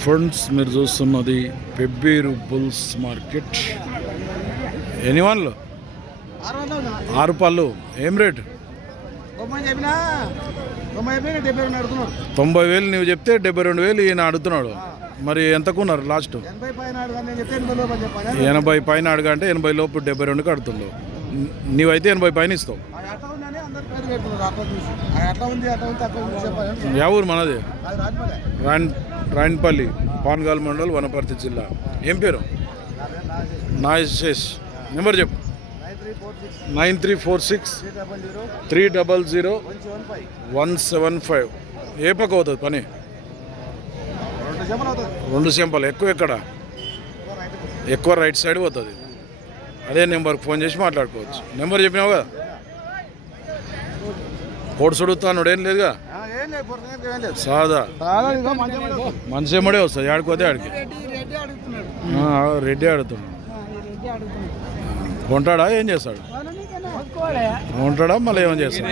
Friends మీరు చూస్తున్నది Pebbair bulls market. ఎన్ని వాళ్ళు 6 పళ్ళు ఏం రేటు? 90,000 నువ్వు చెప్తే 72,000 ఈయన అడుగుతున్నాడు. మరి ఎంతకున్నారు లాస్ట్? 80 పైన అడుగు అంటే 80 లోపు 72కి అడుగుతుండవు. నీవైతే 80 పైన ఇస్తావు. యా ఊరు మనది? రాయన్పల్లి, పాన్గాల్ మండల్, వనపర్తి జిల్లా. ఏం పేరు? నాయశేష్. నెంబర్ చెప్పు. 9346300175. ఏ పక్క అవుతుంది పని? 2 చెంపలు. ఎక్కువ ఎక్కడ? ఎక్కువ రైట్ సైడ్ పోతుంది. అదే నెంబర్కి ఫోన్ చేసి మాట్లాడుకోవచ్చు. నెంబర్ చెప్పినావు కదా. కోడి సుడుతాను ఏం లేదుగా. సాదా మనిషి ఏమడే వస్తుంది. ఆడిపోతే ఆడికి రెడ్డి అడుగుతున్నాడు. కొంటాడా? ఏం చేస్తాడు? ఉంటాడా? మళ్ళీ ఏమని చేస్తాడు?